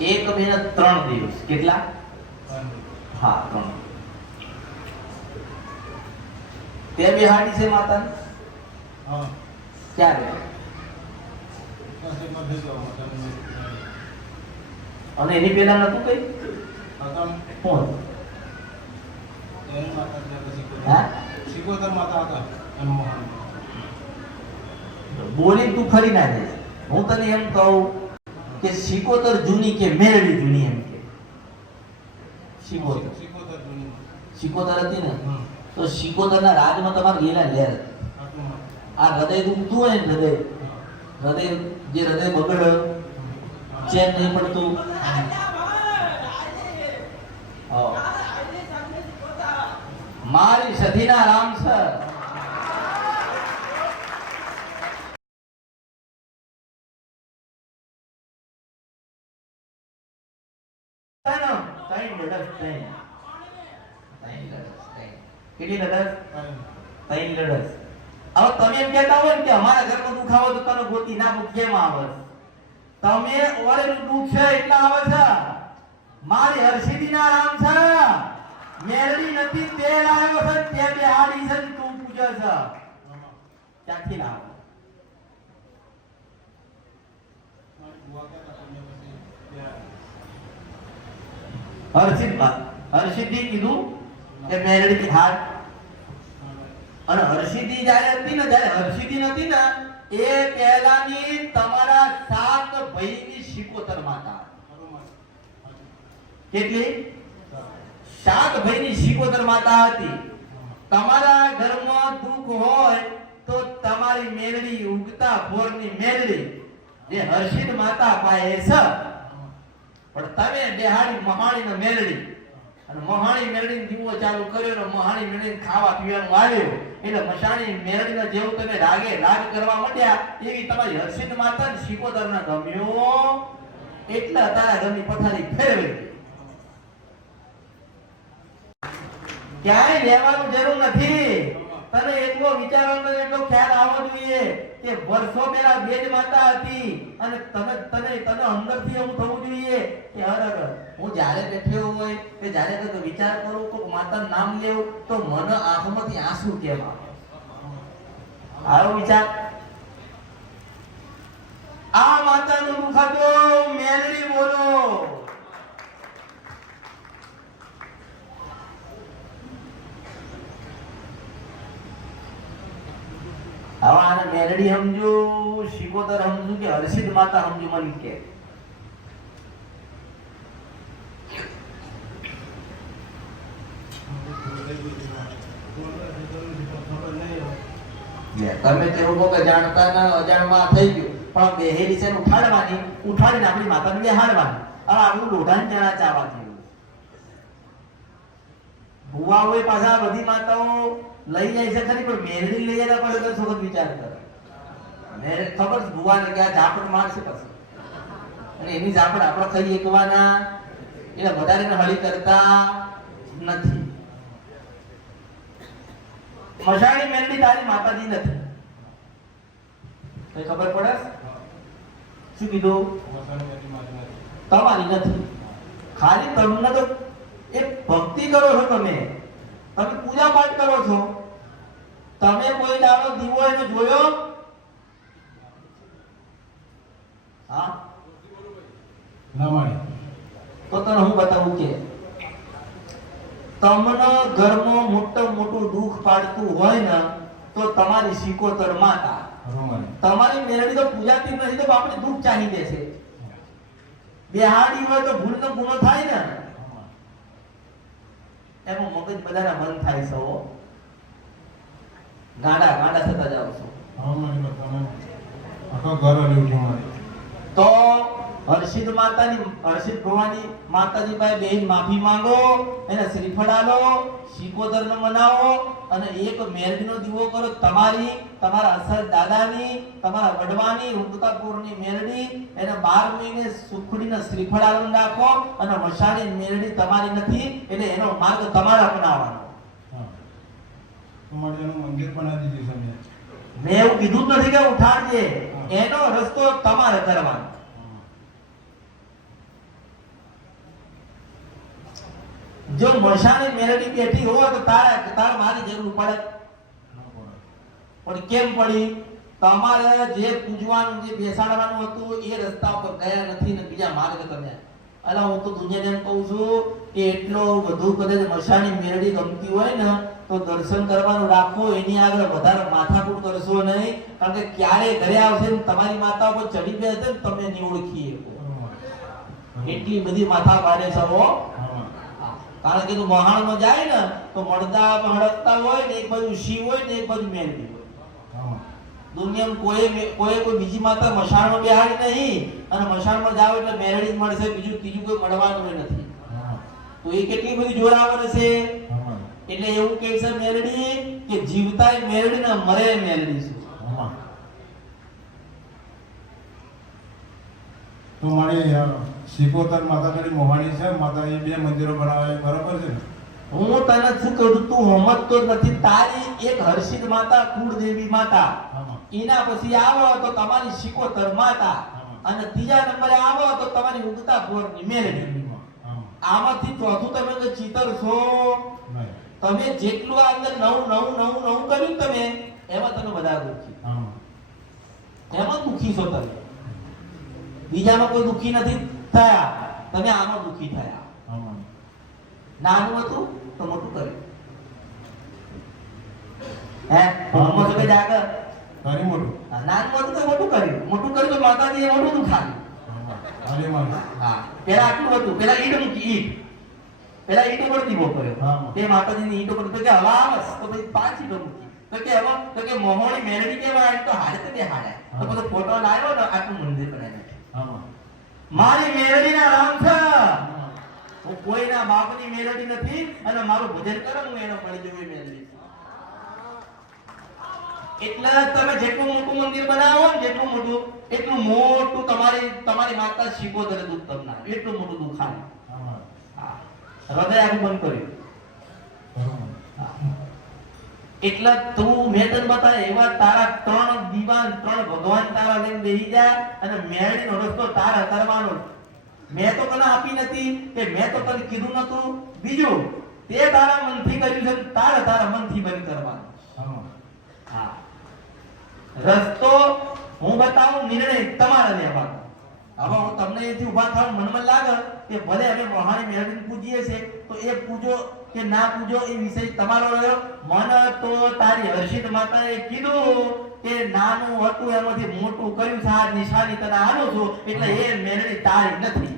એક બે ને ત્રણ દિવસ. કેટલા? હા ત્રણ તે બિહાડી છે માતા ક્યારે? અને એની પહેલા નતું કઈ? કોણ? હા? શિકોતર માતા બોલી તું ખરી ના જાય. હું તને એમ કહું કે સિકોતર જૂની કે મેળવી જૂની એમ કે. સિકોતર. સિકોતર હતી ને. તો સિકોતરના રાજમાં તમારે લીલા લહેર. આ હૃદય દુખતું હોય ને હૃદય હૃદય જે હૃદય બગડ ચેન નહીં પડતું. હા. મારી સધીના રામ સર. ત્રણ ત્રણ લડત કેટલી લડત ત્રણ. લડત હવે તમે એમ કહેતા હોય ને કે અમારા ઘરમાં દુખાવો તો તને ગોતી ના પૂછ કેમ આવે? તમે ઓરેલું દુઃખ છે એટલા આવે છે. મારી હર્ષિદીના રામ છે. મેળવી નથી તેલ આવ્યો છે તે બે આ રીઝન તું પૂજે છે. ક્યાંથી લાવો? હર્ષિદ હર્ષિદી કીધું કે મેરડી હાથ અને હર્ષિદી જ્યારે હતી ને, જ્યારે હર્ષિદી નથી ને, એ પહેલાની તમારા સાત ભાઈની શિકોતર માતા. કેટલી? સાત ભાઈની શિકોતર માતા હતી. તમારા ઘરમાં દુઃખ હોય તો તમારી મેરડી ઉગતા ભોરની મેળડી જે હર્ષિદ માતા પાસે છે પણ તમે બેહાડી મહાણી મેળડી અને મહાણી મેળવીને દીવો ચાલુ કર્યો ને મહાણી મેળવીને ખાવા પીવાનું આવ્યો. એટલે મશાણી મેળવીને જેવું તમે રાગે રાગ કરવા માંડ્યા, એવી તમારી હર્ષિત માતા ને શિકોતર ના ગમ્યો. એટલે તારા ઘરની પથારી ફેરવી. ક્યાંય લેવાનું જરૂર નથી. તને એટલો વિચારવાનો એટલો ખ્યાલ આવવો જોઈએ કે વર્ષો પહેલા બે માતા હતી અને તને તને તને અંદરથી એવું થવું જોઈએ કે હર હર હું જ્યારે બેઠ્યો હોય કે જ્યારે કંઈક વિચાર કરું તો માતા નામ લેવું, તો મને આંખમાંથી આંસુ કેમ આવે. આવો વિચાર. આ માતાનું દુખાતો મેલડી બોલો હવે આને મેલડી સમજુ શિકોતર સમજુ કે હર્ષિદ માતા સમજુ મને કે. તમે તે લોકો કે જાણતા ને અજાણમાં થઈ ગયું. પણ બેહેલી છે ઉઠાડવાની, ઉઠાડીને આપણી માતાને બેહાડવાની. હવે આપણું લોઢાન જણા ચાવા થયું ભુવાઓએ પાછા બધી માતાઓ લઈ જાય છે ખરી, પણ મેરડી લઈ જતા પડે તો થોડોક વિચાર કરે. મેરે ખબર ભુવાને કે આ ઝાપટ મારશે પછી. અને એની ઝાપડ આપણે ખાઈ એકવાના એટલે વધારે હળી કરતા નથી. મશાણી મેરડી તારી માતાજી નથી. કઈ ખબર પડે? શું કીધું? તમારી નથી. ખાલી તમને તો એક ભક્તિ કરો છો તમે. તમે પૂજા પાઠ કરો છો. તમે કોઈ દાડો દીવો એનો જોયો? હા? તો તને હું બતાવું કે તમને ઘરમાં મોટું મોટું દુઃખ પાડતું હોય ને તો તમારી સિકોતર માતા. તમારી મેળવી તો પૂજાતી નથી તો આપણે દુઃખ ચાહી દે છે. બેહાડી હોય તો ભૂલનો ગુનો થાય ને. એમાં મગજ બધાના બંધ થાય છે ગાડા ગાંડા થતા જાવ છો. તો હર્ષિદ માતાની હર્ષિદ ભવાની માતાજી પાસે બેન માફી માંગો એને શ્રીફળ આલો શીકોદરનો મનાવો અને એક મેરડીનો દીવો કરો. તમારી તમારા અસર દાદાની તમારા વડવાની રૂપતાપુરની મેરડી એને બાર મહિને સુખડીને શ્રીફળ આલો નાખો અને વસાણી મેરડી તમારી નથી એટલે એનો માર્ગ તમારે અપનાવવાનો મંદિર તમે મેં એવું કીધું નથી કે ઉઠાડજે. એનો રસ્તો તમારે કરવાનો. જો મશાની મેલડી બેઠી હોય તો તારે તારે મારી જરૂર પડે. પણ કેમ પડી? તમારે જે પૂજવાનું, જે બેસાડવાનું હતું, એ રસ્તા ઉપર ગયા નથી ને બીજા માર્ગ કર્યા અલા, હું તો દુનિયાને કહું છું કે એટલો વધુ કદાચ મરસાની મેરડી ગમતી હોય ને તો દર્શન કરવાનું રાખો, એની આગળ વધારે માથાકૂટ કરશો નહીં. કારણ કે ક્યારે ઘરે આવશે ને તમારી માતા ઉપર ચડી બેસે ને તમે નહીં ઓળખી એટલી બધી માથા પાડે છે કારણ કે તું મહાણમાં જાય ને, તો મળતા હડકતા હોય ને એક બાજુ શિવ હોય ને એક બાજુ મહેંદી હોય. દુનિયામાં કોઈ કોઈ કોઈ બીજી માતા મશાણમાં બેહાડી નહીં. અને મશાણમાં જાવ એટલે મેરડી જ મળશે, બીજું ત્રીજું કોઈ મળવાનું નથી. તો એ કેટલી બધી જોરાવર છે? એટલે એવું કહે છે મેરડી કે જીવતાય મેરડી ને મરે મેરડી છે. તો મારી સિકોતર માતાજી મોહાણી છે માતા એ બે મંદિરો બનાવે બરાબર છે હું તને શું કહું તું હમત તો નથી તારી એક હર્ષિત માતા કુળદેવી માતા. એના પછી આવો તો તમારી શિકોતર માતા. અને ત્રીજા નંબરે આવો તો તમારી ઉગતા ભોરની મેરેજ આમાંથી ચોથું તમે ચિતર છો. નહીં. તમે જેટલું આ અંદર નવું નવું નવું નવું કર્યું તમે એમાં તમે વધારે દુઃખી. એમાં દુઃખી છો તમે. બીજામાં કોઈ દુઃખી નથી થયા. તમે આમાં દુઃખી થયા. નાનું હતું તો મોટું કર્યું. હે? હોમમાં તો જાગર તારી મોટું. નાનું હતું તો મોટું કર્યું. મોટું કર્યું તો માતાજીએ મોટું દુખાવ્યું. હા. પેલા આટલું હતું. પેલા ઈટ મૂકી ઈટ. પેલા ઈટ ઉપર દીવો કર્યો. તે માતાજીની ઈટ ઉપર તો કે હવા તો પછી પાંચ ઈટો તો કે હવે તો કે મોહોણી મેલડી કેવાય તો હાડે તો બે હાડે તો બધો ફોટો લાવ્યો ને આટલું મંદિર બનાવ્યું. મારી મેલડીના રામ છે. હું. કોઈના બાપની મેળવી નથી અને મારું ભજન કરે હું એનો મળી જવું મેળવી એટલે તમે જેટલું મોટું મંદિર બનાવો ને જેટલું મોટું એટલું મોટું તમારી તમારી માતા શીખોતરે દુઃખ તમને એટલું મોટું દુઃખ આવે. હા. હૃદય આખું બંધ કર્યું. એટલે તું મેં તને બતાવ્યા, એવા તારા ત્રણ દીવાન, ત્રણ ભગવાન તારા લઈને બેસી જાય અને મેળીનો રસ્તો તારા કરવાનો મેં તો તને આપી નથી કે મેં તો તને કીધું નતું બીજું, તે તારા મનથી કર્યું છે તારા તારા મનથી બંધ કરવાનો. હા રસ્તો હું બતાવું, નિર્ણય તમારા લેવાનો હવે હું તમને એથી ઊભા થાવ મનમાં લાગે કે ભલે અમે મહાની મેળવીને પૂજીએ છે તો એ પૂજો કે ના પૂજો એ વિષય તમારો રહ્યો. મને તો તારી હર્ષિત માતાએ કીધું કે નાનું હતું એમાંથી મોટું કર્યું છે, આ નિશાની તને આનું છું, એટલે એ મેળવી તારી નથી.